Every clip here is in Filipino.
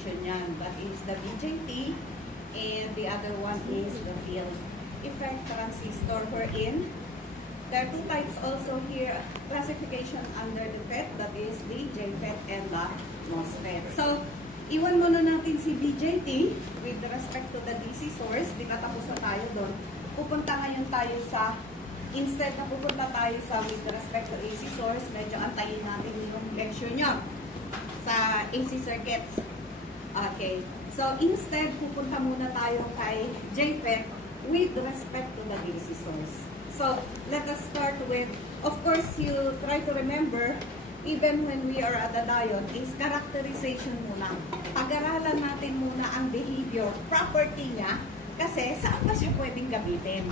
definition yan. That is the BJT, and the other one is the field effect transistor wherein there are two types also here, classification under the FET, that is the JFET and the MOSFET. So, iwan muna natin si BJT with respect to the DC source. Di ba tapos na tayo doon? Pupunta ngayon tayo sa, instead na pupunta tayo sa with respect to AC source, medyo antayin natin yung lecture nyo sa AC circuits. Okay. So, instead, pupunta muna tayo kay JFET with respect to the DC source. So, let us start with, of course, you try to remember, even when we are at the diode, is characterization muna. Pag-aralan natin muna ang behavior, property niya, kasi saan ba siya pwedeng gamitin?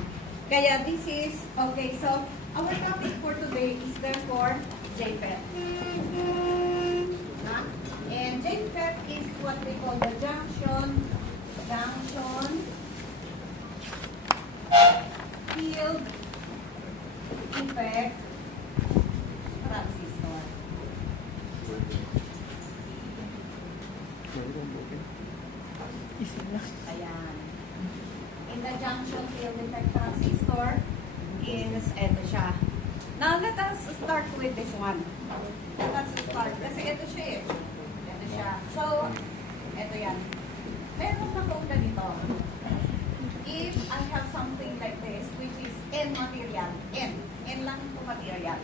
Kaya this is, okay, so, our topic for today is therefore JFET. And JFET is what we call the junction field effect transistor. Ayan. In the junction field effect transistor is ito siya. Now, let us start with this one. Let us start. Kasi ito siya eh. Ito siya. So, ito yan. Meron akong ganito. If I have something like this, which is N material, N lang ito material.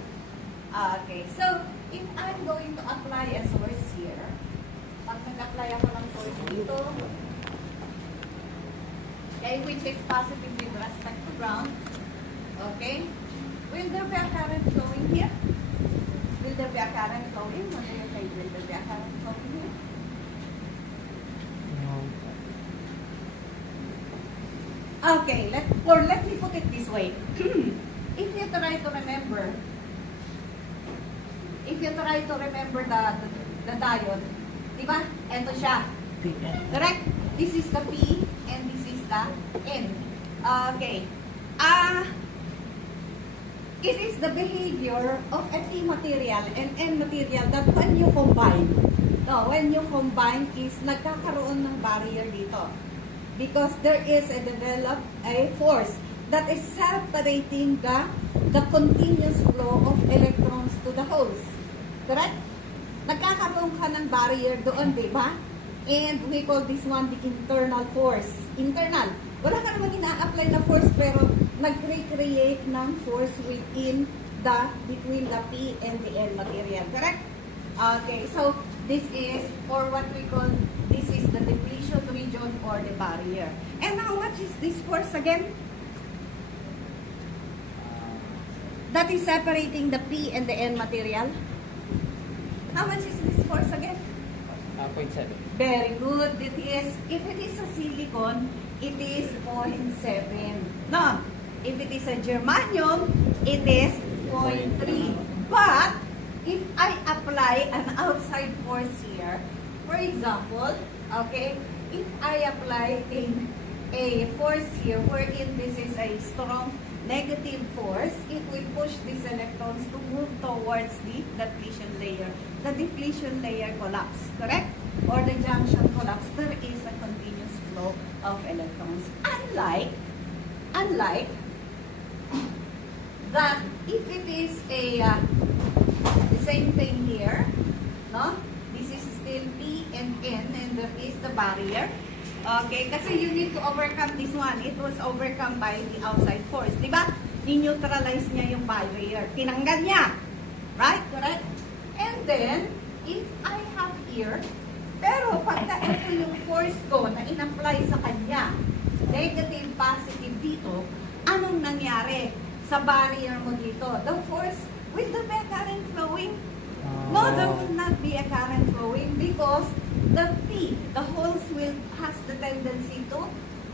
Okay, so, if I'm going to apply a source here, pag nag-apply ako ng source dito, okay, which is positive with respect to ground, okay, will there be a current flowing here? Will there be a current flowing? What do you think? Will there be a current flowing here? Okay, let me put it this way. If you try to remember the diode, di ba? Ito siya. Correct? This is the P and this is the N. Okay. It is the behavior of a P material and N material that when you combine is nagkakaroon ng barrier dito. Because there is a force that is separating the continuous flow of electrons to the holes. Correct? Nagkakaroon ka ng barrier doon, di ba? And we call this one the internal force. Internal. Wala ka naman ina-apply na force, pero nag-recreate ng force between the P and the N material. Correct? Okay, so this is, or what we call, this is the depletion region or the barrier. And how much is this force again? That is separating the P and the N material. How much is this force again? 0.7. Very good. It is, if it is a silicon, it is 0.7. No. If it is a germanium, it is 0.3. But, if I apply an outside force here, for example, okay, if I apply a force here wherein this is a strong negative force, it will push these electrons to move towards the depletion layer. The depletion layer collapse, correct? Or the junction collapse. There is a continuous flow of electrons. Unlike that, if it is the same thing here, no? This is still P and N, and there is the barrier. Okay, kasi you need to overcome this one. It was overcome by the outside force. Diba? Ni-neutralize niya yung barrier. Tinanggal niya. Right? Correct? And then, if I have here, pero pagka ito yung force ko na in-apply sa kanya, negative, positive dito, anong nangyari sa barrier mo dito? The force, will there be a current flowing? No, there will not be a current flowing because the P, the holes has the tendency to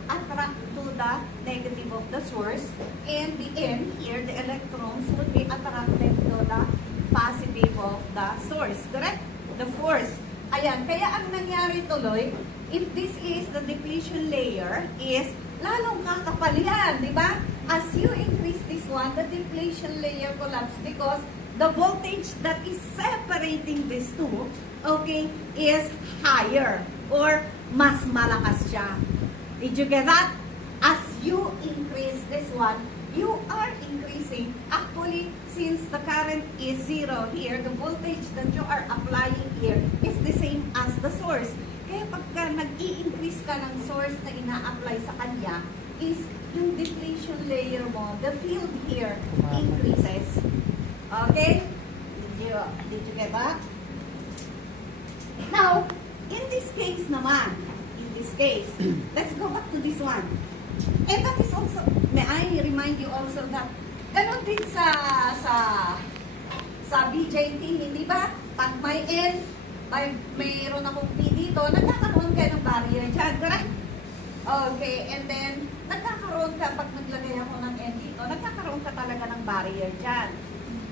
attract to the negative of the source, and the N here, the electrons would be attracted to the positive of the source. Correct? The force. Ayan, kaya ang nangyari tuloy, if this is the depletion layer, is lalong kakapal yan, di ba? As you increase this one, the depletion layer collapse because the voltage that is separating these two, okay, is higher. or mas malakas siya. Did you get that? As you increase this one, you are increasing. Actually, since the current is 0 here, the voltage that you are applying here is the same as the source. Kaya pagka nag-i-increase ka ng source na ina-apply sa kanya, is yung depletion layer mo, the field here increases. Okay? Did you get that? Now, in this case naman, let's go back to this one. And that is also, may I remind you also that ganon din sa BJT, hindi ba? Pag may N, mayroon akong P dito, nagkakaroon ka ng barrier dyan, correct? Okay, and then, nagkakaroon ka, pag naglagay ako ng N dito, nagkakaroon ka talaga ng barrier dyan.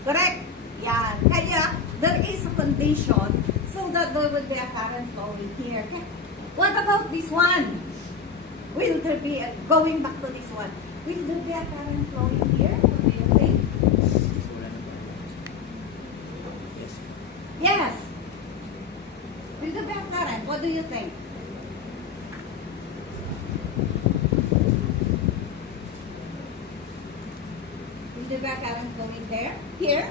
Correct? Yan. Kaya, there is a condition so that there will be a current flowing here. Okay? What about this one? Will there be, going back to this one, will there be a current flowing here? What do you think? Yes. Will there be a current? What do you think? Will there be a current flowing there? Here?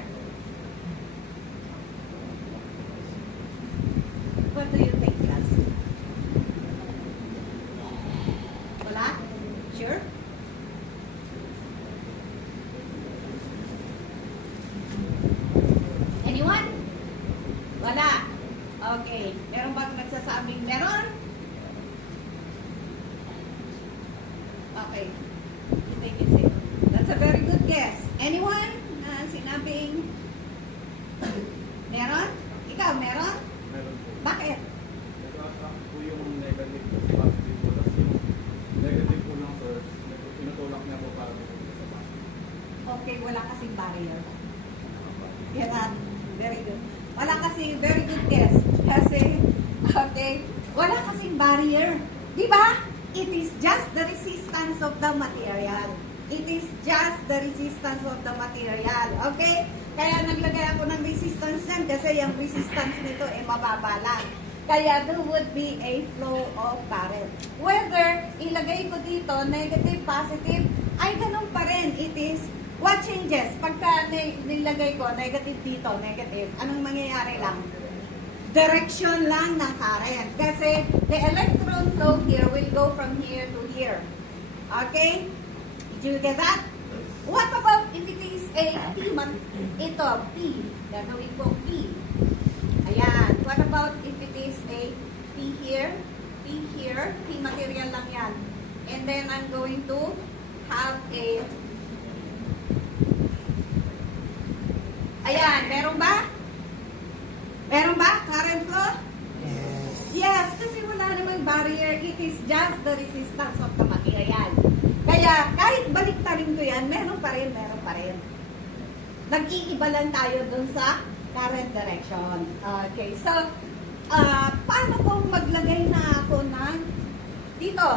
What do you think, class? Wala? Sure? Anyone? Wala? Okay. Meron bang nagsasabing meron? Okay. You take it safe. That's a very good guess. Anyone na sinabing meron? Ikaw, meron? Meron po. Bakit? Nag-attract po yung negative kasi positive po. Tapos yung negative po ng source, pinutulak niya po para pupunta sa positive. Okay, wala kasing barrier. Yan, very good. Wala kasi, very good guess. Kasi, okay, wala kasing barrier. Di ba? It is just the resistance of the material. It is just the resistance of the material. Okay? Kaya naglagay ako ng resistance yan kasi yung resistance nito ay mababa lang. Kaya there would be a flow of current. Whether ilagay ko dito, negative, positive, ay ganun pa rin. It is, what changes? Pagka nilagay ko, negative dito, negative, anong mangyayari lang? Direction lang ng current. Kasi the electron flow here will go from here to here. Okay? Did you get that? What about if it is a P? Ito, P. Gagawin ko P. Ayan. What about if it is a P here? P here. P material lang yan. And then I'm going to have a... Ayan. Meron ba? Meron ba? Current flow? Yes. Yes, kasi wala namang barrier. It is just the resistance of the material. Kaya, kahit baliktarin ko yan, meron pa rin. Nag-iiba lang tayo dun sa current direction. Okay, so, paano kung maglagay na ako ng dito?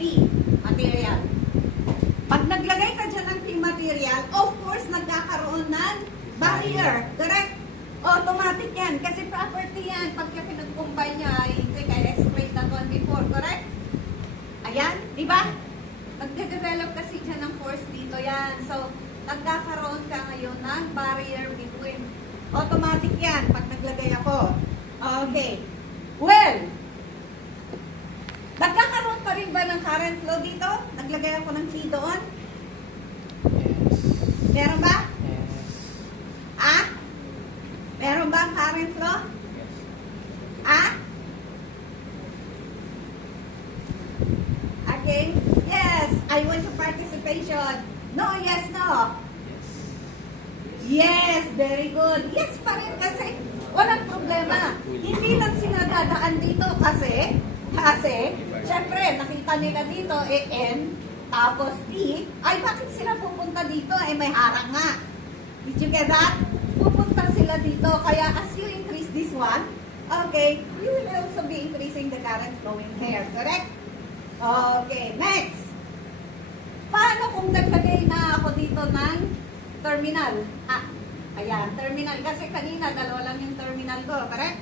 P, material. Pag naglagay ka dyan ng P material, of course, nagkakaroon ng barrier. Correct? Automatic yan. Kasi property yan. Pagka pinag-combine niya, I think I explained that one before. Correct? Ayan. Di ba? Nagde-develop kasi dyan ng force dito yan. So, nagkakaroon ka ngayon ng barrier between. Automatic yan. Pag naglagay ako. Okay. Well, nagkakaroon pa rin ba ng current flow dito? Naglagay ako ng P doon? Yes. Meron ba? Yes. Ah? Meron ba ang current flow? Yes. Ah? Okay? Yes. I want your participation. No, yes, no. Yes, very good. Yes pa rin kasi walang problema. Hindi lang sila dadaan dito kasi, syempre, nakita nila dito, N, tapos T, ay bakit sila pupunta dito? May harang nga. Did you get that? Pupunta sila dito. Kaya as you increase this one, okay, you will also be increasing the current flowing there. Correct? Okay, next. Paano kung naglagay na ako dito ng terminal? Ayan, terminal. Kasi kanina, dalawa lang yung terminal ko, correct?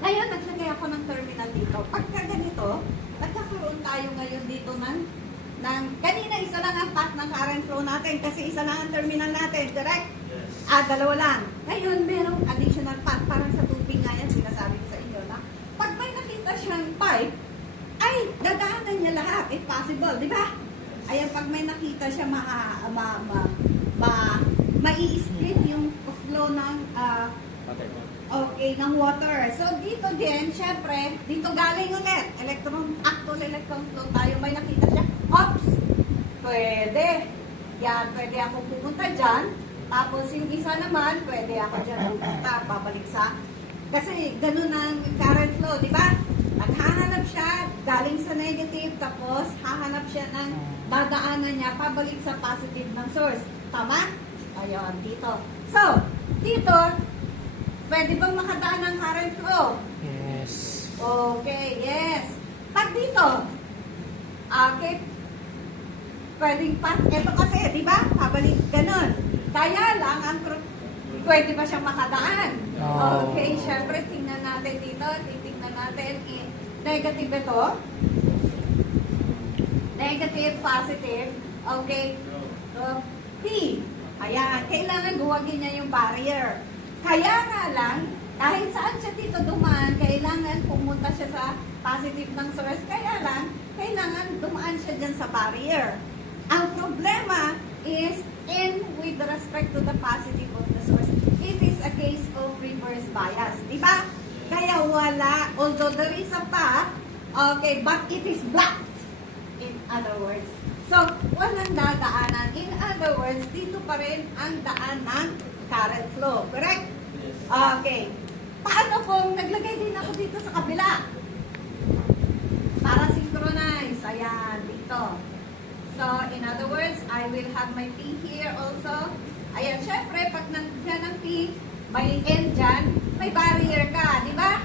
Ngayon, naglagay ako ng terminal dito. Pagka ganito, nagkakaroon tayo ngayon dito ng kanina, isa lang ang path ng current flow natin kasi isa lang ang terminal natin, correct? Yes. Dalawa lang. Ngayon, merong additional path. Parang sa tubig nga yan, sinasabi ko sa inyo na pag may nakita siyang pipe, ay dadaanan niya lahat, if possible, di ba? Ayan, pag may nakita siya, mai-split yung flow ng Patay po. okay, ng water. So, dito din, syempre, dito galing ulit. Actual electron flow tayo. May nakita siya. Ops! Pwede. Yan, pwede ako pumunta dyan. Tapos, yung isa naman, pwede ako dyan pupunta. Babalik sa... Kasi, ganun ang current flow, di ba? Naghahanap siya, galing sa negative, tapos hahanap siya ng dadaanan niya, pabalik sa positive ng source. Tama? Ayun, dito. So, dito, pwede bang makadaan ng current flow? Yes. Okay, yes. Pag dito, okay, pwedeng ito kasi, di ba? Pabalik, ganun. Kaya lang, pwede ba siyang makadaan? No. Okay, syempre, tingnan natin dito, titignan natin, negative ito. Negative, positive. Okay. So, P. Ayan, kailangan buwagin niya yung barrier. Kaya nga lang, kahit saan siya dito dumaan, kailangan pumunta siya sa positive ng source. Kaya lang, kailangan dumaan siya dyan sa barrier. Ang problema is, in with respect to the positive of the source, it is a case of reverse bias. Diba? Kaya wala, although there is a path, okay, but it is blocked. In other words. So, walang dadaanan. In other words, dito pa rin ang daan ng current flow. Correct? Yes. Okay. Paano kung naglagay din ako dito sa kabila? Para synchronize. Ayan, dito. So, in other words, I will have my P here also. Ayan, syempre, pag nandiyan ang P, may N dyan, may barrier ka, di ba?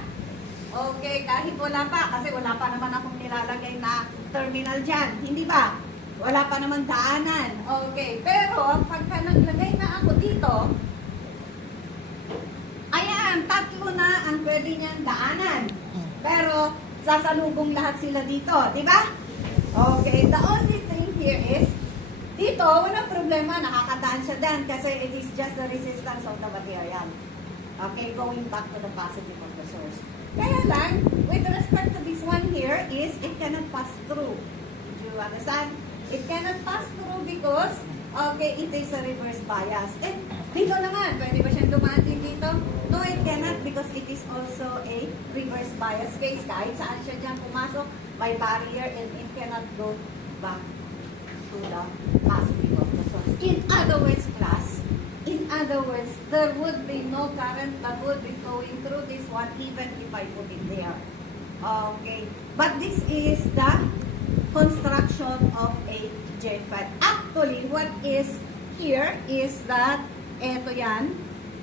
Okay, kahit wala pa, kasi wala pa naman akong nilalagay na terminal dyan, hindi ba? Wala pa naman daanan. Okay, pero pagka naglagay na ako dito, ayan, tatlo na ang pwede niyang daanan. Pero, sasalubong lahat sila dito, di ba? Okay, the only thing here is, dito, walang problema, nakakadaan siya dyan kasi it is just the resistance of the material. Okay, going back to the positive of the source. Kaya lang, with respect to this one here is, it cannot pass through. Do you understand? It cannot pass through because, okay, it is a reverse bias. Eh, dito naman, pwede ba siyang dumaan din dito? No, it cannot because it is also a reverse bias case. Kahit saan siya dyan pumasok, may barrier and it cannot go back to the positive of the source. In other words, class, in other words, there would be no current that would be flowing through this one even if I put it there. Okay. But this is the construction of a JFET. Actually, what is here is that, eto yan,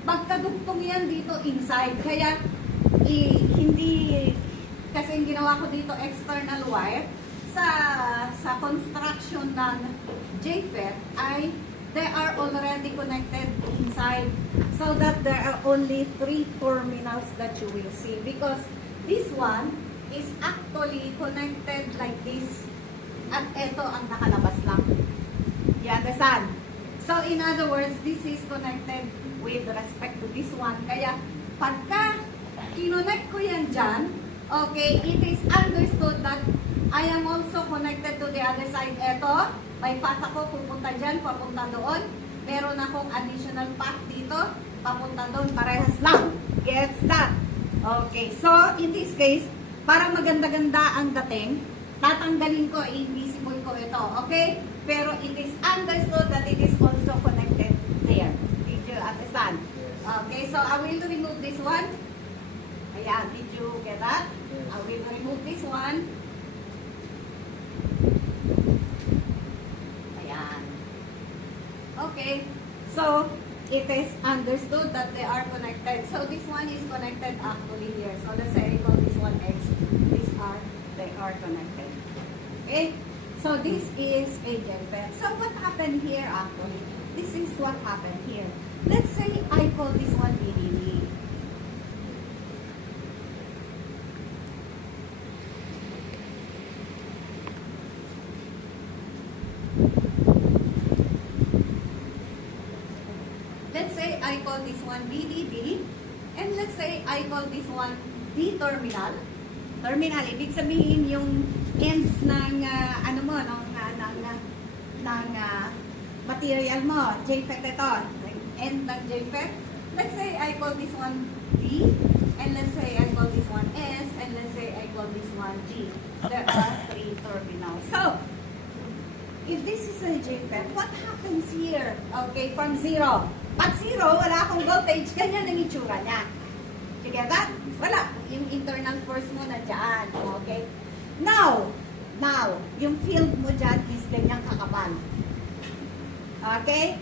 magkadugtong yan dito inside. Kaya, hindi, kasi yung ginawa ko dito external wire, sa construction ng JFET ay they are already connected inside so that there are only 3 terminals that you will see because this one is actually connected like this at ito ang nakalabas lang. You understand? So in other words, this is connected with respect to this one. Kaya pagka kinonect ko yan dyan, okay, it is understood that I am also connected to the other side. Ito, may path ako, pupunta dyan, papunta doon. Meron akong additional path dito, papunta doon, parehas lang. Gets that? Okay, so in this case, para maganda-ganda ang dating, tatanggalin ko, invisible ko ito, okay? Pero it is understood that it is also connected there. Did you understand? Okay, so I will remove this one. Ayan, did you get that? I will remove this one. Ayan. Okay, so it is understood that they are connected. So this one is connected actually here. So let's say I call this one X. These are, they are connected. Okay, so this is a JFET. So what happened here actually? this is what happened here. Let's say I call this one VDD. Let's say I call this one VDD, and let's say I call this one D terminal. Terminal, ibig sabihin yung ends ng ano mo, ng material mo. JFET ito. End ng JFET. Let's say I call this one D, and let's say I call this one S, and let's say I call this one G. There are 3 terminals. So, if this is a JFET, what happens here? Okay, from 0. Pag 0, wala akong voltage, ganyan ang itsura niya. Together? Wala. Yung internal force mo na dyan. Okay? Now, yung field mo dyan is ganyang kakapal. Okay?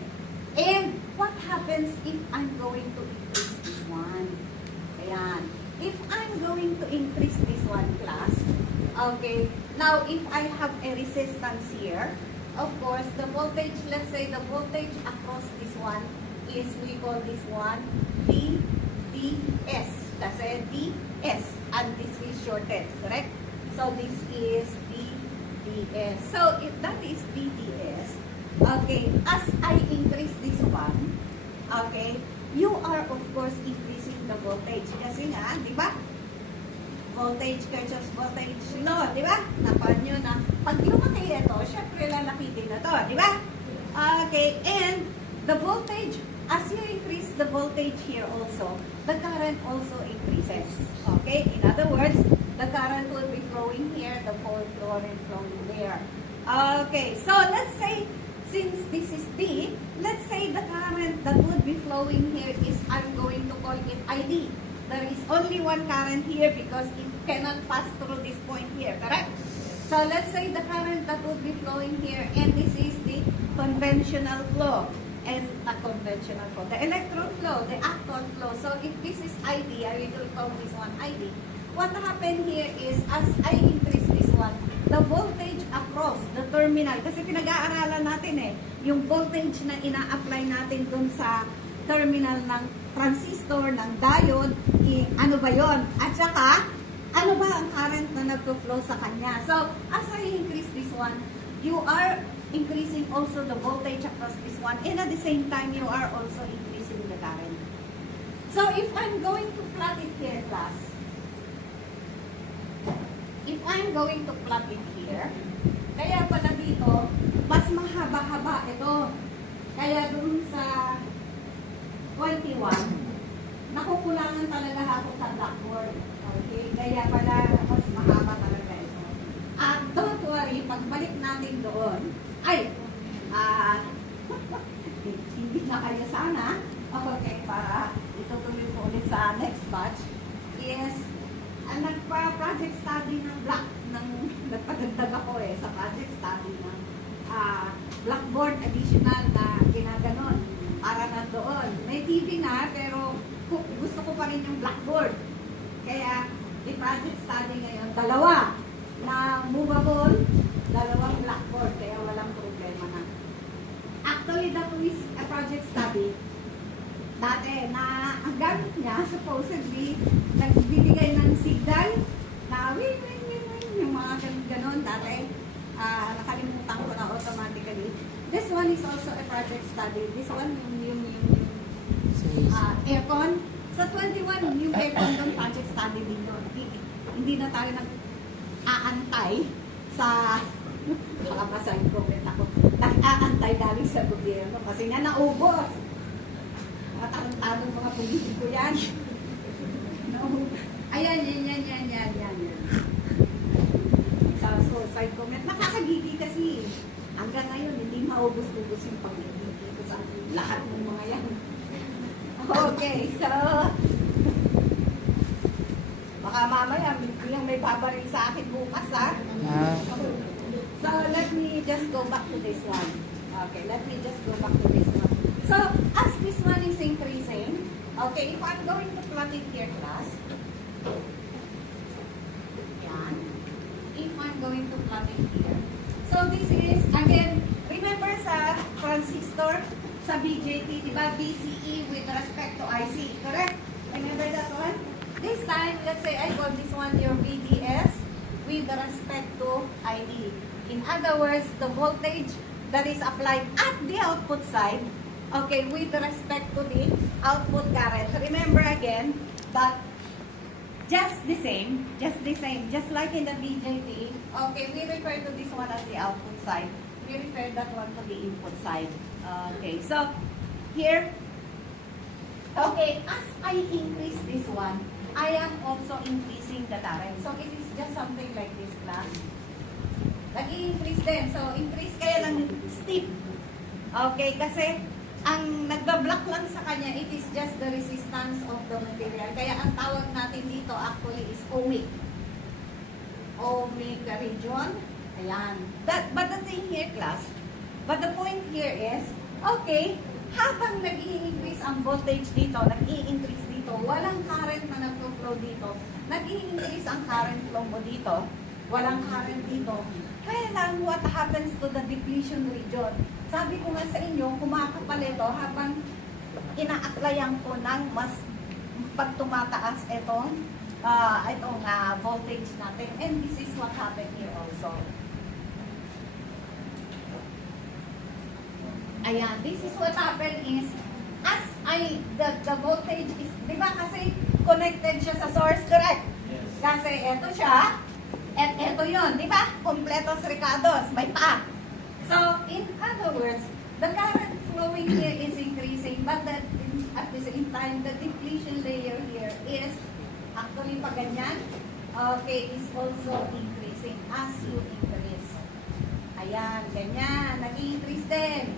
And what happens if I'm going to increase this one? Ayan. If I'm going to increase this one, class, okay, now if I have a resistance here, of course, the voltage, let's say the voltage across this one is, we call this one VDS. Kasi DS, and this is shorted, correct? So this is VDS. So if that is VDS, okay, as I increase this one, okay, you are of course increasing the voltage. Kasi nga, di ba? Voltage, Kirchhoff's voltage law, di ba? Napanood nyo na pag lumaki ito, syempre lalaki din na to, di ba? Okay, and the voltage, as you increase the voltage here also, the current also increases. Okay? In other words, the current will be flowing here, the current flowing there. Okay, so let's say, since this is D, let's say the current that would be flowing here is, I'm going to call it ID. There is only one current here because it cannot pass through this point here, correct? So let's say the current that would be flowing here, and this is the conventional flow. And not conventional flow, the electron flow, the actual flow. So if this is ID, I will call this one ID. What happened here is, as I increase this one, the voltage across the terminal, kasi pinag-aaralan natin yung voltage na ina-apply natin dun sa terminal ng transistor, ng diode, ano ba yon? At saka, ano ba ang current na nagpo-flow sa kanya? So, as I increase this one, you are increasing also the voltage across this one, and at the same time you are also increasing the current. So if I'm going to plot it here, class, if I'm going to plot it here, kaya pala dito mas mahaba-haba ito, kaya dun sa 21 nakukulangan talaga ako sa blackboard. Okay, kaya pala mas mahaba talaga ito. At don't worry, pagbalik natin doon, ay, hindi na kayo sana. Okay, para itutuloy po ulit sa next batch, is nagpa-project study ng nagpadagdag ako sa project study ng Blackboard additional na ginaganon para na doon. May TV na, pero gusto ko pa rin yung Blackboard. Kaya, i-project study ngayon, 2 na movable, 2 blackboard, kaya walang problema na. Actually, that is a project study. Dati, na ang gamit niya, supposedly, nagbibigay ng signal na win, yung mga ganun dati. Nakalimutan ko na automatically. This one is also a project study. This one, yung aircon. Sa 21, yung aircon doon, project study din doon. Hindi na tayo nag-aantay sa makapasang comment ako. Nag-aantay galing sa gobyerno kasi nga naubos. Mga tarantadong mga politiko yan. No. Ayan. Sa suicide comment. Nakakagigi kasi hanggang ngayon hindi maubos-ubos yung pag-ibig ko sa lahat ng mga yan. Okay, so baka mamaya may babaril sa akin bukas, ha? So, let me just go back to this one. Okay, let me just go back to this one. So, as this one is increasing, okay, if I'm going to plot it here, class, yan. If I'm going to plot it here. So, this is, again, remember sa transistor, sa BJT, di ba? BCE with respect to IC, correct? Remember that one? This time, let's say I call this one your VDS with respect to ID. In other words, the voltage that is applied at the output side, okay, with respect to the output current. Remember again that just the same, just like in the BJT, okay, we refer to this one as the output side. We refer that one to the input side. Okay, so here, okay, as I increase this one, I am also increasing the current. So it is just something like this, class. Nag-i-increase din. So increase kaya lang steep. Okay, kasi ang nagbablock lang sa kanya, it is just the resistance of the material. Kaya ang tawag natin dito actually is ohmic. Ohmic region. Ayan. But the thing here, class, but the point here is, okay, habang nag-i-increase ang voltage dito, nag-i-increase dito, walang current na nag-flow dito, nag-i-increase ang current flow mo dito, walang current dito. Kaya lang, what happens to the depletion region? Sabi ko nga sa inyo, kumakapal ito habang ina-applyan ko ng mas pag tumataas itong voltage natin. And this is what happened here also. Ayan, this is what happened is, as the voltage is, di ba kasi connected siya sa source, correct? Yes. Kasi ito siya, at ito yun, di ba? Completos ricados, may pa. So, in other words, the current flowing here is increasing, but at the same time, the depletion layer here is, actually pag ganyan, okay, is also increasing as you increase. Ayan, ganyan, nag-i-increase din.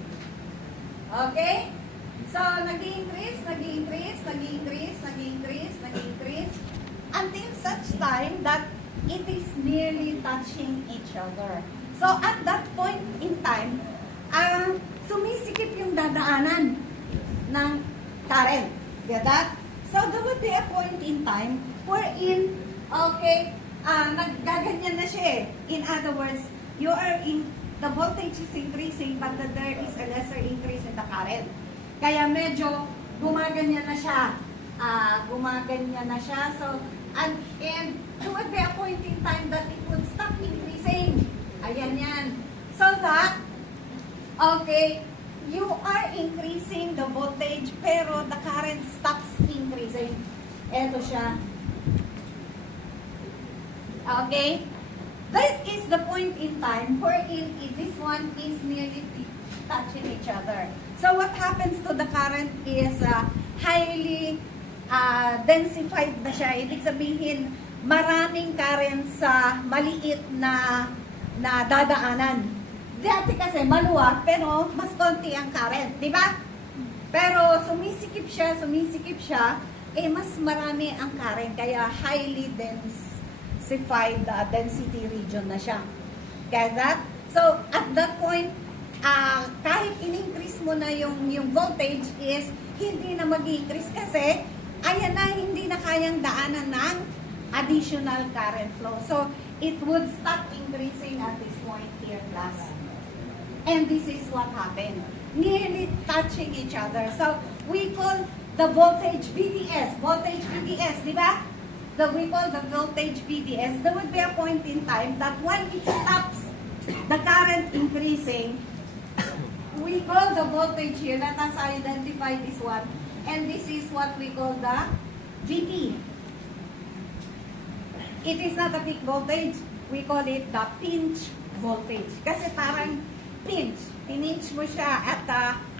Okay? So, nag-i-increase, nag-i-increase, nag-i-increase, nag-i-increase, nag-i-increase, until such time that it is nearly touching each other. So, at that point in time, sumisikip yung dadaanan ng current. Get that? So, there would be a point in time wherein, okay, naggaganyan na siya eh. In other words, the voltage is increasing but there is a lesser increase in the current. Kaya medyo gumaganyan na siya. Gumaganyan na siya. So, and there would be a point in time that it would stop increasing. Ayan yan. So that, okay, you are increasing the voltage pero the current stops increasing. Ito siya. Okay? That is the point in time wherein this one is nearly touching each other. So what happens to the current is highly densified na siya. Ibig sabihin, maraming current sa maliit na dadaanan. Dati kasi maluwag, pero mas konti ang current, di ba? Pero sumisikip siya, mas marami ang current, kaya highly densified density region na siya. Get that? So, at that point, kahit in-increase mo na yung voltage is, hindi na mag-increase kasi, ayan na, hindi na kayang daanan ng additional current flow. So, it would stop increasing at this point here, class. And this is what happened. Nearly touching each other. So, we call the voltage VDS. Voltage VDS, di ba? We call the voltage VDS. There would be a point in time that when it stops the current increasing, we call the voltage here, let us identify this one, and this is what we call the VP. It is not a peak voltage. We call it the pinch voltage. Kasi parang pinch. Pinch mo siya at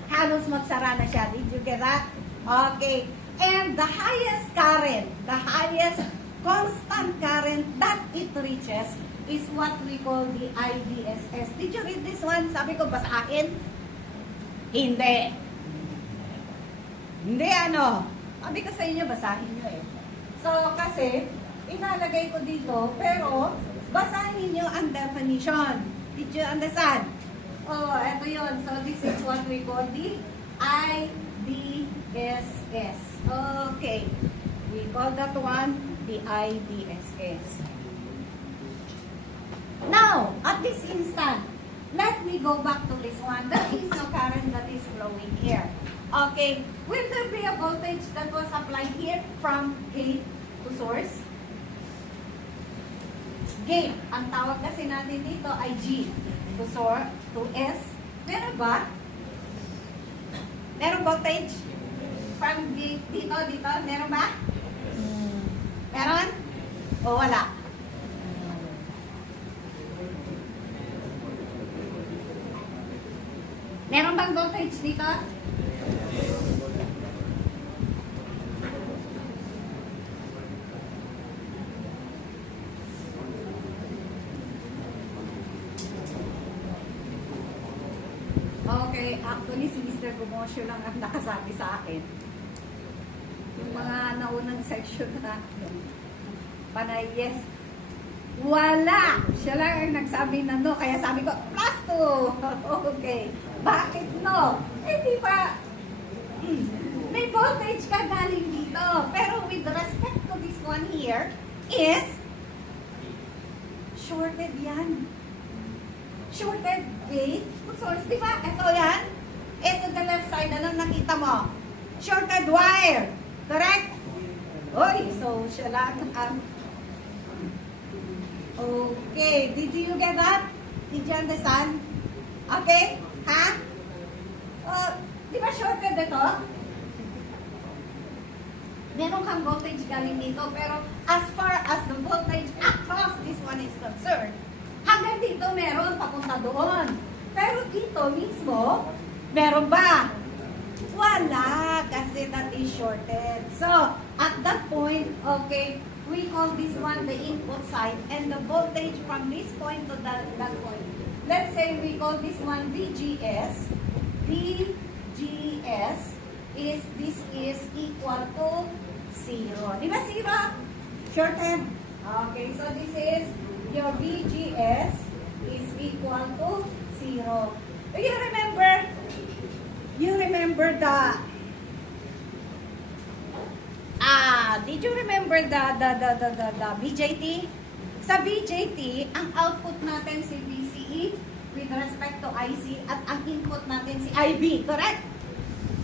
halos magsara na siya. Did you get that? Okay. And the highest current, the highest constant current that it reaches is what we call the IDSS. Did you read this one? Sabi ko, basahin? Hindi. Hindi ano. Sabi ko sa inyo, basahin nyo eh. So, kasi, inalagay ko dito, pero, basahin nyo ang definition. Did you understand? Oh, eto yun. So, this is what we call the IDSS. Okay. We call that one the IDSS. Now, at this instant, let me go back to this one. There is no current that is flowing here. Okay, will there be a voltage that was applied here from gate to source? Gate. Ang tawag kasi natin dito ay G. To source, to S. Meron ba? Meron voltage? From gate dito, meron ba? Meron? O wala? Meron bang voltage dito? Okay, actually si Mr. Gumosyo lang ang nakasabi sa akin. Yung mga naunang section na panay yes. Wala! Siya lang ang nagsabi na no. Kaya sabi ko, plus 2. Okay. Bakit no? Eh di ba, may voltage ka galing dito. Pero with respect to this one here, is shorted yan. Shorted gate to source. Di ba? Ito yan. Ito the left side. Anong nakita mo? Shorted wire. Correct? Oy, so siya lang ang okay. Did you get that? Did you understand? Okay? Ha? Di ba shorted ito? Meron kang voltage galing dito, pero as far as the voltage across this one is concerned, hanggang dito meron, papunta doon. Pero dito mismo, meron ba? Wala, kasi that is shorted. So, at that point, okay, we call this one the input side, and the voltage from this point to that point. Let's say we call this one VGS. VGS is, this is equal to 0. Di ba 0? Shorted. Okay, so this is your VGS is equal to 0. Do you remember? You remember the did you remember the BJT? Sa BJT, ang output natin si VCE with respect to IC at ang input natin si IB, correct?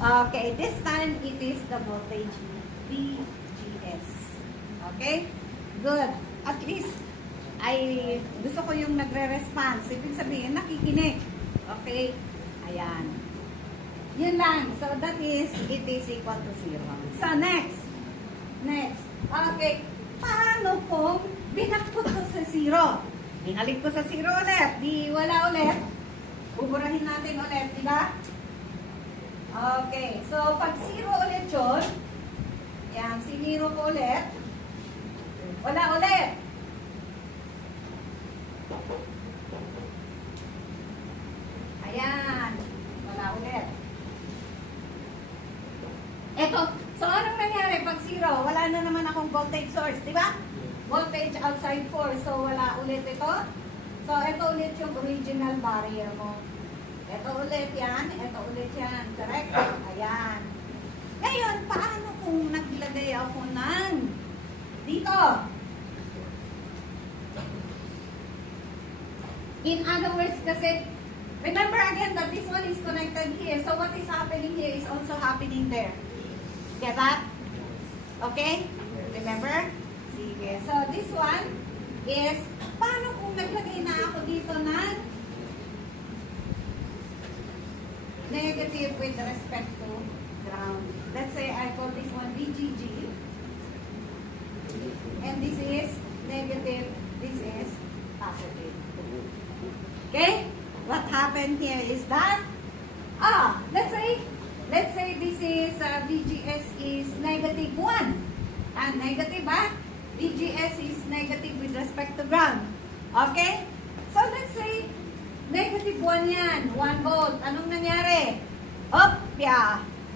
Okay, this time it is the voltage VGS. Okay? Good. At least ay gusto ko yung nagre-response. Ibig sabihin, nakikinig. Okay? Ayan. Yun lang. So, that is, it is equal to 0. So, next. Next. Okay. Paano kung binakpot ko sa 0? Binalik ko sa 0 ulit. Di wala ulit. Buburahin natin ulit. Diba? Okay. So, pag 0 ulit yun, yan, siniro ko ulit. Wala ulit. Ayan. Wala ulit. Eto. So, anong nangyari pag 0? Wala na naman akong voltage source. Diba? Voltage outside 4. So, wala ulit ito. So, ito ulit yung original barrier mo. Ito ulit yan. Ito ulit yan. Correct? Ayan. Ngayon, paano kung naglagay ako ng dito? In other words, kasi, remember again that this one is connected here. So, what is happening here is also happening there. Get that? Okay? Remember? Sige. So, this one is, paano kung naglagay na ako dito ng negative with respect to ground? Let's say I call this one VGG. And this is negative. This is positive. Okay? What happened here is that, let's say this is, VGS is negative 1. Negative, VGS is negative with respect to ground. Okay? So, let's say, negative 1 yan. 1 volt. Anong nangyari?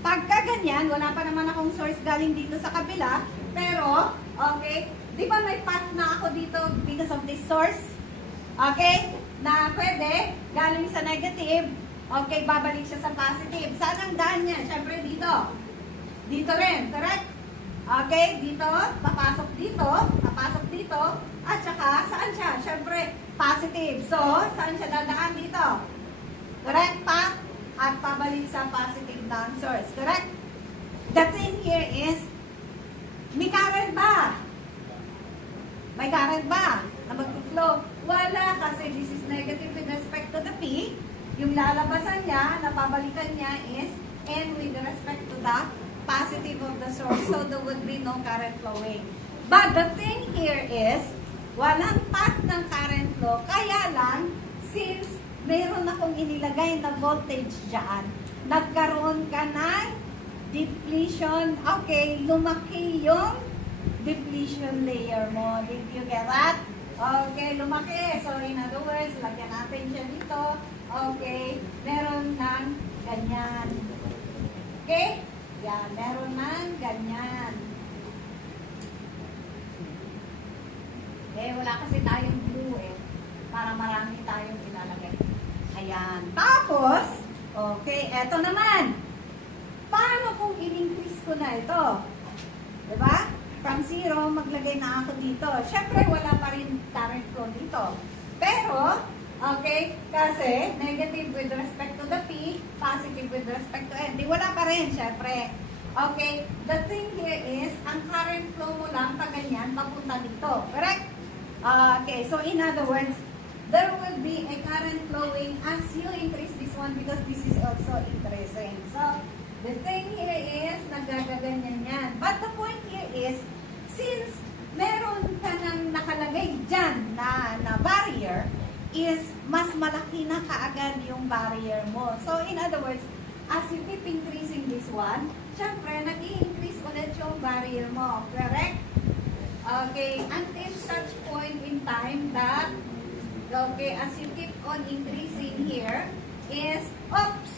Pagka ganyan, wala pa naman akong source galing dito sa kabila. Pero, okay, di ba may path na ako dito because of this source? Okay? Na pwede, galing sa negative, okay, babalik siya sa positive. Saan ang daan niya? Siyempre dito. Dito rin, correct? Okay, dito, papasok dito, at saka saan siya? Siyempre, positive. So, saan siya dadaan dito? Correct, pa? At pabalik sa positive down source. Correct? The thing here is, may current ba? May current ba na mag-flow? Wala, kasi this is negative with respect to the P. Yung lalabasan niya, napabalikan niya is N with respect to the positive of the source. So, there would be no current flowing. But the thing here is, walang path ng current flow. Kaya lang, since meron akong inilagay na voltage dyan, nagkaroon ka ng depletion. Okay, lumaki yung depletion layer mo. Did you get that? Okay, lumaki. So, in other words, lagyan natin siya dito. Okay, meron ng ganyan. Okay? Yan, meron ng ganyan. Wala kasi tayong blue para marami tayong ilalagay. Ayan. Tapos, okay, eto naman. Paano kung in-increase ko na ito? Diba? From 0, maglagay na ako dito. Siyempre, wala pa rin current flow dito. Pero, okay, kasi negative with respect to the P, positive with respect to N. Di wala pa rin, syempre. Okay, the thing here is, ang current flow mo lang, pag ganyan, papunta dito. Correct? Okay, so in other words, there will be a current flowing as you increase this one because this is also increasing. So, the thing here is, nagagaganyan yan. But the point here is, since meron ka nang nakalagay dyan na barrier, is mas malaki na kaagad yung barrier mo. So, in other words, as you keep increasing this one, syempre, nag-i-increase ulit yung barrier mo. Correct? Okay, until such point in time that, okay, as you keep on increasing here, is, oops,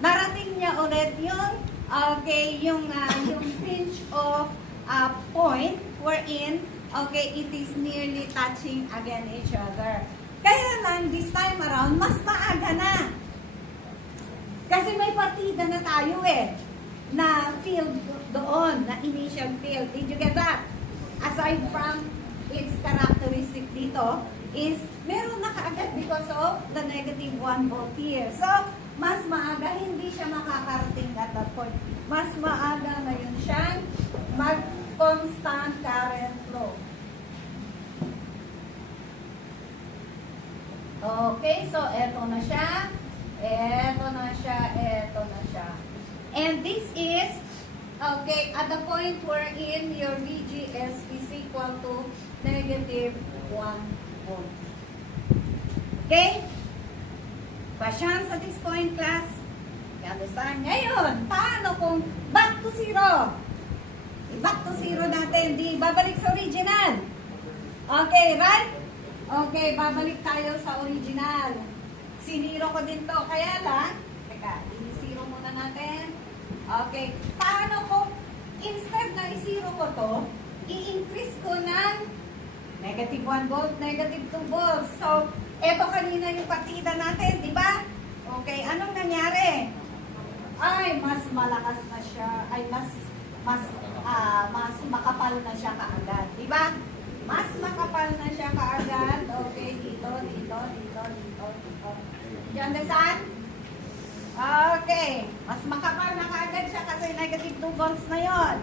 narating niya ulit yung, okay, yung pinch of point wherein, okay, it is nearly touching again each other. Kaya lang, this time around, mas maaga na. Kasi may partida na tayo na field doon, na initial field. Did you get that? Aside from its characteristic dito, is meron na kaagad because of the negative 1 volt here. So, mas maaga, hindi siya makakarating at that point. Mas maaga ngayon siyang mag-constant current flow. Okay, so eto na siya. Eto na siya, eto na siya. And this is, okay, at the point wherein your VGS is equal to negative 1 volt. Okay? Questions at this point, class? You understand? Ngayon, paano kung back to 0? Back to 0 natin, di babalik sa original. Okay, right? Okay, babalik tayo sa original. Siniro ko din to. Kaya lang, teka, i-zero muna natin. Okay, paano kung instead na i-zero ko to, i-increase ko ng negative 1 volt, negative 2 volts. So, eto kanina yung partida natin, di ba? Okay, anong nangyari? Ay, mas malakas na siya. Ay, mas makapal na siya kaagad. Di ba? Mas makapal na siya kaagad. Okay, dito. You understand? Okay. Mas makapal na kaagad siya kasi negative 2 volts na yon.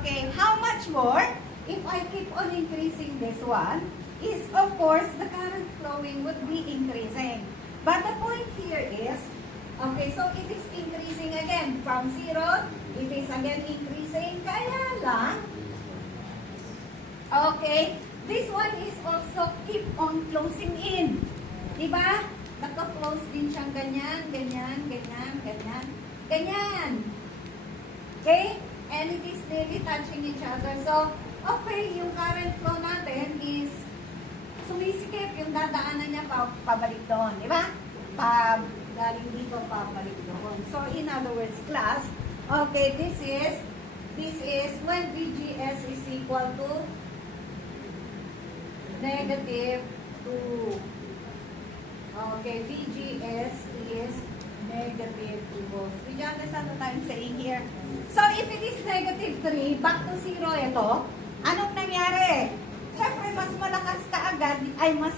Okay. How much more? If I keep on increasing this one, is of course, the current flowing would be increasing. But the point here is, okay, so it is increasing again. From 0, it is again increasing. Kaya lang, okay, this one is also keep on closing in. Diba? Nagka-close din siyang ganyan. Okay? And it is really touching each other. So, okay, yung current flow natin is sumisikip yung dadaanan niya pabalik doon. Diba? Galing dito, pabalik doon. So, in other words, class, okay, this is when VGS is equal to negative 2. Okay, VGS is Negative 2 volts. Do you understand what I'm saying here? So, if it is negative 3, back to 0 ito, anong nangyari? Siyempre, mas malakas ka agad, ay mas,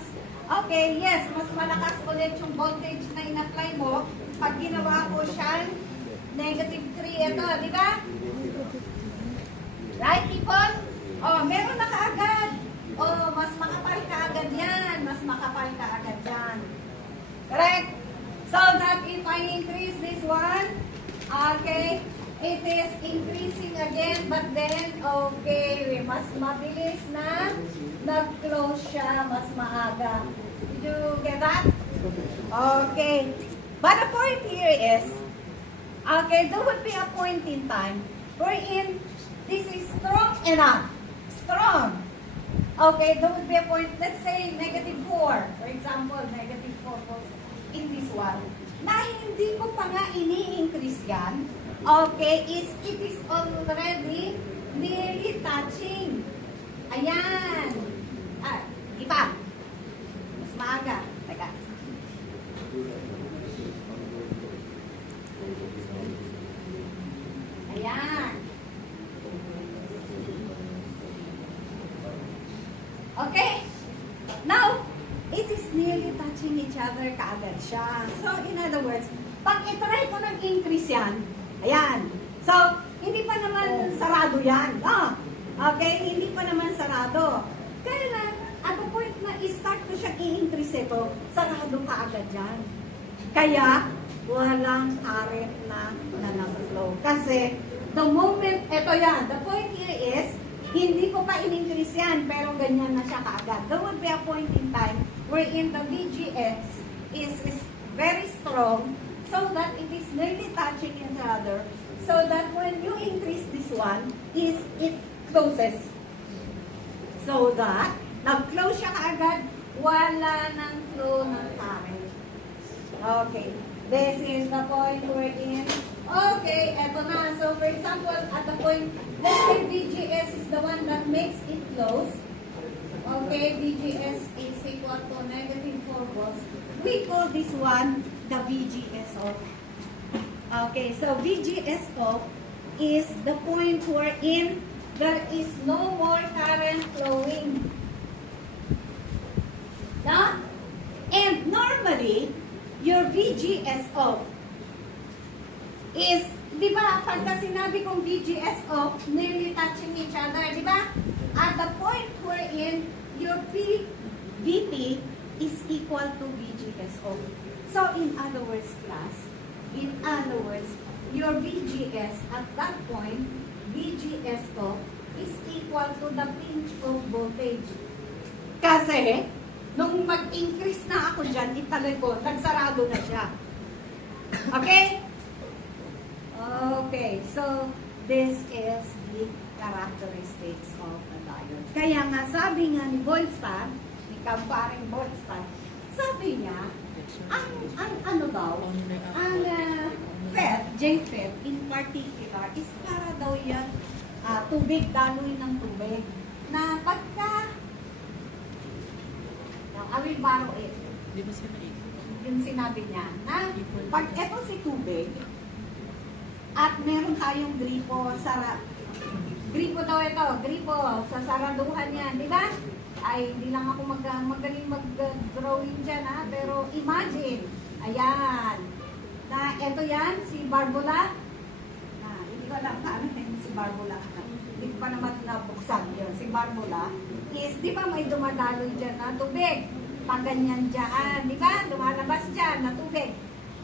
okay, yes, mas malakas ulit yung voltage na in-apply mo pag ginawa ko siyang negative 3 ito, di ba? Right, people? Oh, meron na kaagad. Oh, mas makapal ka agad yan. Mas makapal ka agad yan. Correct? So that if I increase this one, okay, it is increasing again, but then, okay, mas mabilis na nag-close siya, mas maaga. Did you get that? Okay. But the point here is, okay, there would be a point in time wherein this is strong enough. Strong. Okay, there would be a point, let's say negative 4. For example, negative 4 volts in this one. Na hindi ko pa nga ini-increase yan. Okay, it is already nearly touching. Ayan. Ah, iba. Mas maaga. Teka. Ayan. Okay? Now, it is nearly touching each other kaagad siya. So, in other words, pag itry ko ng increase yan, ayan. So, hindi pa naman sarado yan. Ah, okay? Hindi pa naman sarado. Kaya na, at the point na i-start ko siyang i-increase ito, sarado kaagad yan. Kaya, walang current na nag-flow. Kasi, the moment, eto yan, the point here is, hindi ko pa in-increase yan, pero ganyan na siya kaagad. There would be a point in time wherein the VGS is very strong so that it is nearly touching each other so that when you increase this one, it closes. So that, nag-close siya kaagad, wala nang flow ng current. Okay. This is the point wherein, okay, eto na. So, for example, at the point, let's say VGS is the one that makes it close. Okay, VGS is equal to negative 4 volts. We call this one the VGS off. Okay, so VGS off is the point wherein there is no more current flowing. No? And normally, your VGS off is, di ba, pagka sinabi kong VGS off, nearly touching each other, di ba? At the point wherein your VP is equal to VGS off. So, in other words, class, in other words, your VGS at that point, VGS off, is equal to the pinch of voltage. Kasi, nung mag-increase na ako dyan, italag ko, nagsarado na siya. Okay? Okay, so this is the characteristics of a diode. Kaya nga, sabi nga ni Boltzmann, ni Kamparing Boltzmann, sabi niya, ang ano daw, ang FET, J-FET in particular, is para daw yan tubig, daloy ng tubig. Na pagka I will borrow it. Di ba siya Yung sinabi niya, na pag eto si tubig, at meron tayong gripo, gripo daw ito, gripo, sa saraduhan yan, di ba? Ay, hindi lang ako magaling mag-drawing dyan, ha? Pero imagine, ayan, na eto yan, si Barbula, hindi ko alam paano si Barbula, hindi ko pa naman nabuksan yun, si Barbula, is, di ba may dumadaloy dyan na tubig? Pag ganyan dyan, di ba? Lumalabas dyan na tubig.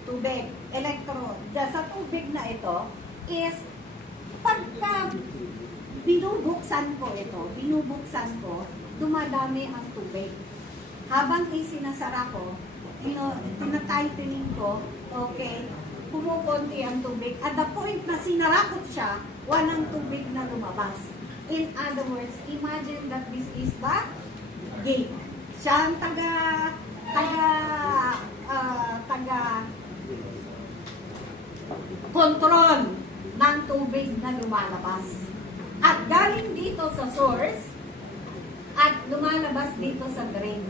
Tubig, electron. Dyan sa tubig na ito is, pagka binubuksan ko ito, dumadami ang tubig. Habang isinasara ko, tinatitling ko, okay, pumupunti ang tubig. At the point na sinarakot siya, walang tubig na lumabas. In other words, imagine that this is the gate. Siya ang control ng tubig na lumalabas. At galing dito sa source, at lumalabas dito sa drain.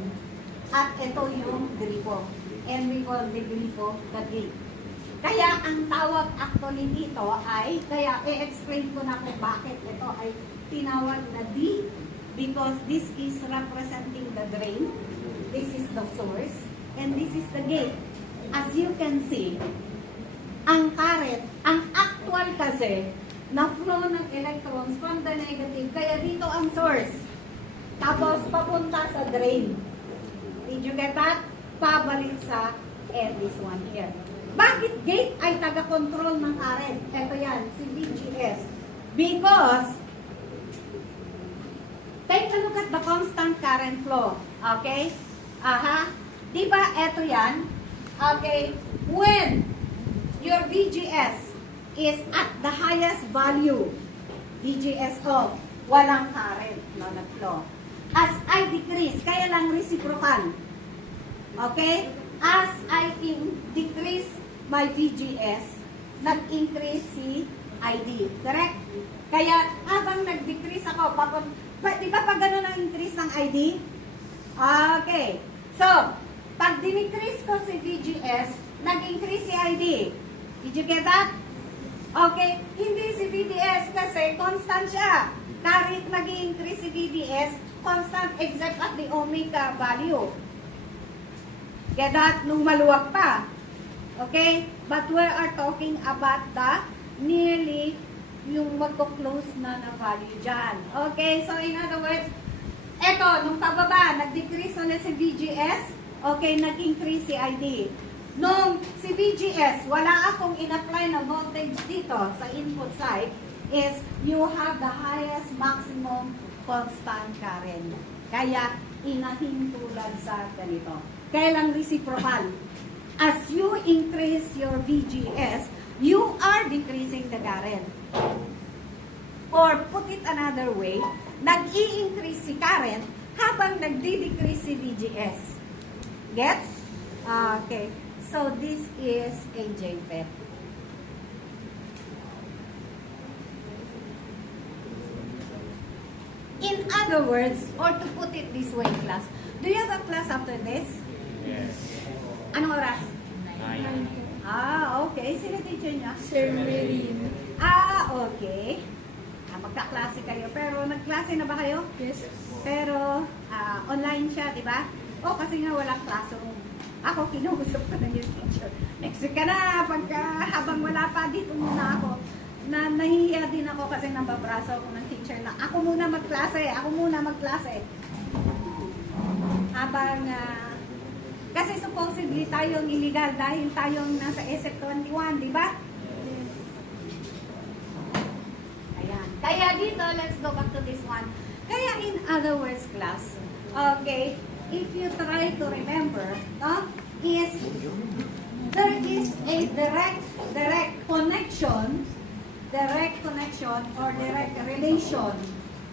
At ito yung gripo. And we call the gripo the gate. Kaya ang tawag actually dito ay, kaya i-explain ko na kung bakit ito ay tinawag na D, because this is representing the drain, this is the source, and this is the gate. As you can see, ang current, ang actual kasi, na flow ng electrons from the negative, kaya dito ang source. Tapos papunta sa drain. Did you get that? Pabalik sa and this one here. Bakit gate ay taga-control ng current? Ito yan, si VGS. Because, take a look at the constant current flow. Okay? Aha. Diba, ito yan? Okay. When your VGS is at the highest value, VGS off, walang current na nag-flow. As I decrease, kaya lang reciprocal. Okay? As I decrease my VGS, nag-increase si ID. Correct? Kaya habang nag-decrease ako, di ba pag gano'n ang increase ng ID? Okay. So, pag dinecrease ko si VGS, nag-increase si ID. Did you get that? Okay. Hindi si VDS kasi constant siya. Kahit nag-increase si VDS, constant except at the omega value. Get that? Nung maluwag pa. Okay? But we are talking about the nearly yung magko-close na value dyan. Okay? So, in other words, eto, nung pababa, nag-decrease ulit si VGS, okay, nag-increase si ID. Nung si VGS, wala akong in-apply na voltage dito sa input side, is you have the highest maximum constant current. Kaya, inahin tulad sa ganito. Kaya lang reciprocal. As you increase your VGS, you are decreasing the current. Or put it another way, nag-i-increase si current habang nagdi-decrease si VGS. Gets? Okay. So this is a JFET. In other words, or to put it this way, class, do you have a class after this? Yes. Anong oras? 9. Okay. Sino teacher niya? Sir Marine. Okay. Magkaklase kayo. Pero nagklase na ba kayo? Yes. Pero online siya, di ba? Kasi nga walang classroom. Ako, kinuusap ko na yung teacher. Next week ka na, habang wala pa, dito muna ako. Nahihiya din ako kasi nababraso ako ng teacher na ako muna magklase. Habang, kasi supposedly tayong illegal dahil tayong nasa SF21, di ba? Ayan. Kaya dito, let's go back to this one. Kaya in other words, class, okay, if you try to remember, is there is a direct connection or direct relation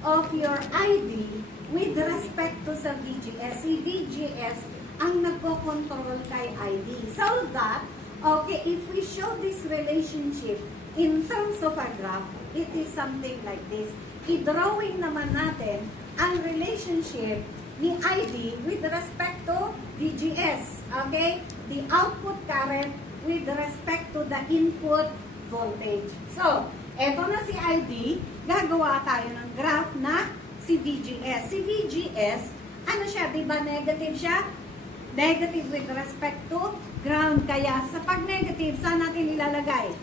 of your ID with respect to sa VGS. Si VGS ang nagko-control kay ID. So that, okay, if we show this relationship in terms of a graph, it is something like this. I-drawing naman natin ang relationship ni ID with respect to VGS. Okay? The output current with respect to the input voltage. So, eto na si ID, gagawa tayo ng graph na si VGS. Si VGS, ano siya? Diba negative siya? Negative with respect to ground. Kaya sa pag-negative, saan natin ilalagay?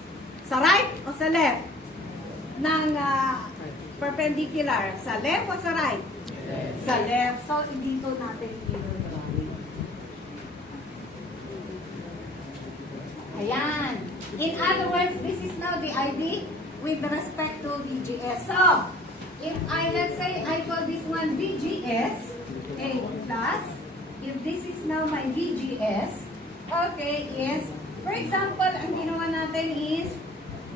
Sa right o sa left? Ng perpendicular. Sa left o sa right? Sa left. So, dito natin i-drawing. Ayan. In other words, this is now the ID with respect to VGS. So, if let's say, I call this one VGS, okay, plus, if this is now my VGS, okay, is, for example, ang ginawa natin is,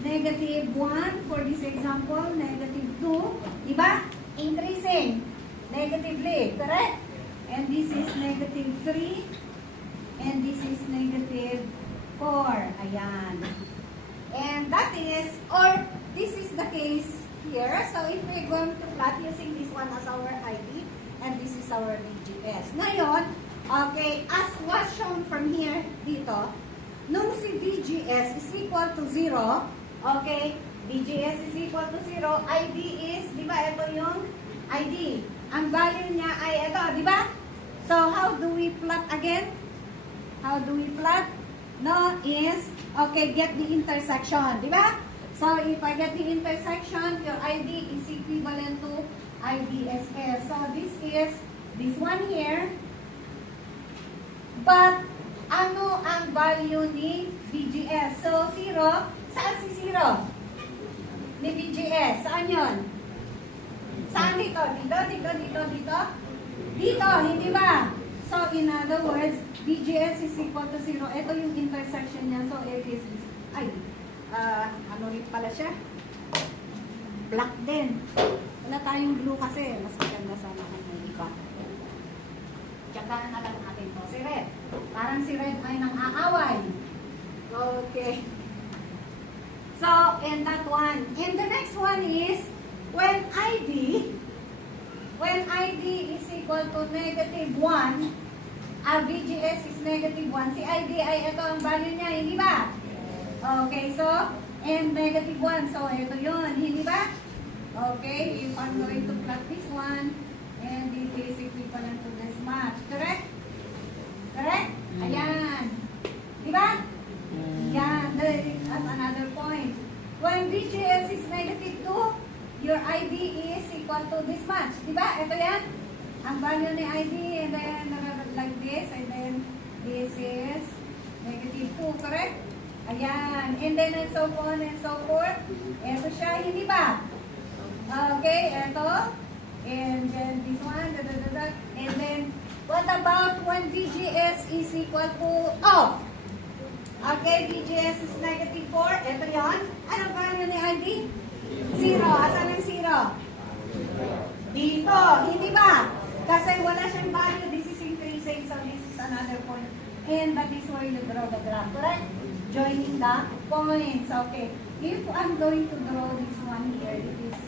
negative 1 for this example, negative 2, diba? Increasing negatively, correct? And this is negative 3, and this is negative 4. Ayan. And that is, or this is the case here. So if we're going to plot using this one as our ID, and this is our VGS. Ngayon, okay, as was shown from here, dito, nung si VGS is equal to 0, okay, VGS is equal to 0, ID is, di ba, ito yung ID. Ang value niya ay ito, di ba? So, how do we plot again? How do we plot? No, is, okay, get the intersection, di ba? So, if I get the intersection, your ID is equivalent to IDSS. So, this is this one here. But, ano ang value ni VGS? So, 0. Saan si 0? Ni VGS. Saan yun? Saan dito? Dito, dito, dito, dito? Dito, hindi ba? So, in other words, VGS is equal to 0. Ito yung intersection niya. So, it is, ay, ano rin pala siya? Black din. Wala tayong blue kasi. Mas maganda sana kung may iba. Tsaka na lang natin to. Si Red. Parang si Red ay nang aaway. Okay. So, and that one. And the next one is, when ID is equal to negative 1, VGS is negative 1, si ID ay ito ang value niya, hindi ba? Okay, so, and negative 1, so ito yun, hindi ba? Okay, if I'm going to plot this one, and it is equivalent to this much, correct? Correct? Ayan. Di ba? Yan, that's another point. When VGS is negative 2, your ID is equal to this much. Diba? Ito yan. Ang value ni ID, and then like this, and then this is negative 2, correct? Ayan. And then and so on and so forth. Ito siya, hindi ba? Okay, ito. And then this one, and then what about when VGS is equal to off? Okay, VGS is negative 4. Ito yun. Anong value ni ID? 0. Asan ang 0? Dito. Hindi ba? Kasi wala siyang value. This is increasing. So, this is another point. And that is where you draw the graph. Correct? Joining the points. Okay. If I'm going to draw this one here, it is,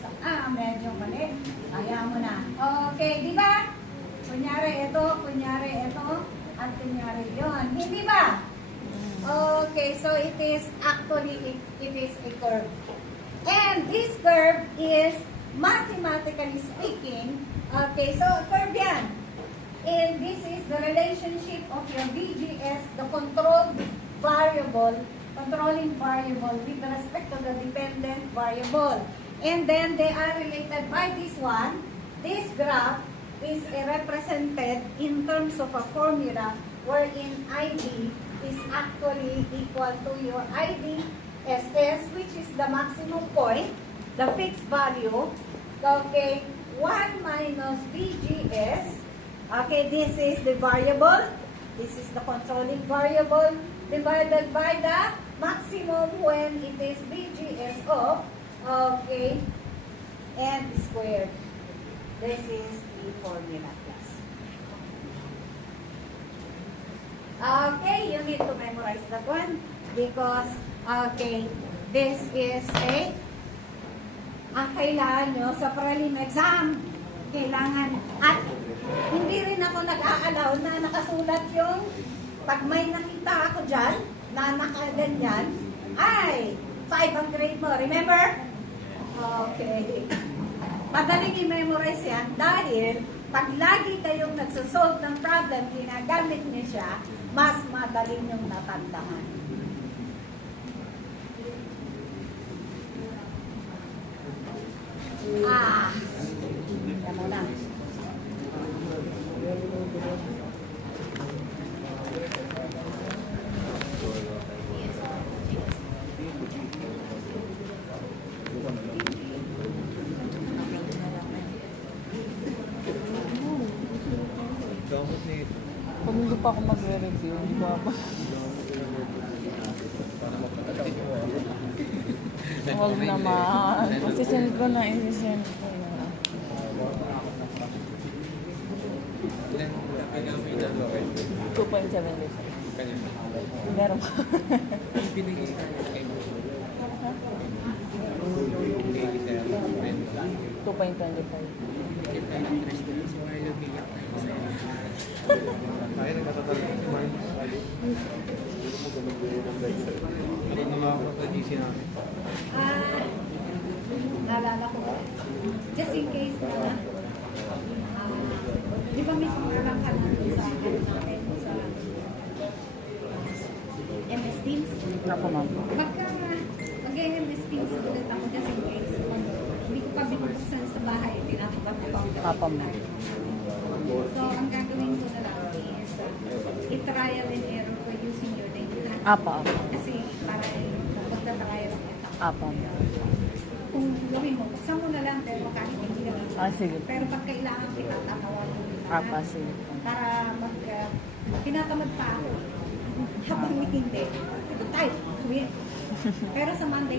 medyo mali. Kaya mo na. Okay, di ba? Kunyari ito, at kunyari yun. Hindi ba? Okay, so it is actually, it is a curve. And this curve is, mathematically speaking, okay, so curve yan. And this is the relationship of your VGS, the controlled variable, controlling variable with respect to the dependent variable. And then they are related by this one. This graph is represented in terms of a formula wherein ID is actually equal to your ID SS, which is the maximum point, the fixed value, okay, 1 minus VGS, okay, this is the variable, this is the controlling variable, divided by the maximum when it is VGS of, okay, and squared. This is the formula. Okay, you need to memorize that one because, okay, this is ang kailangan nyo sa prelim exam. Kailangan, at hindi rin ako nag-aalaw na nakasulat yung, pag may nakita ako dyan, na nakaganyan, ay, 5 ang grade mo. Remember? Okay. Madaling i-memorize yan dahil pag lagi kayong nagsosolve ng problem, ginagamit niyo siya, mas madaling yung natandaan. Yan muna. Pag hindi pa ako magre-review, hindi ko ako. Huwag naman. Masisend ko na, isisend ko na. $2.7 Meron ka. $2.25. Ano na mga kapag-GC namin? Naalala ko, just in case na, di ba mismo lang ka natin sa namin sa MS Teams? Apo, ma'am. Pagka mag-MS Teams ulit ako just in case, hindi ko pa binubuksan sa bahay, tinatapat na pa Apo, ma'am. So, ang gagawin ko na lang is i-trial and error for using your data. Apo, apo. Kasi para magta-trial ang ito. Apo. Kung gawin mo, buksan mo na lang pero kahit hindi ka lang. Ah, sige. Pero pag kailangan kita, tatawagan mo kita. Apo, sige po. Para tinatamad pa ako. Habang hindi. Ito tayo. Pero sa Monday,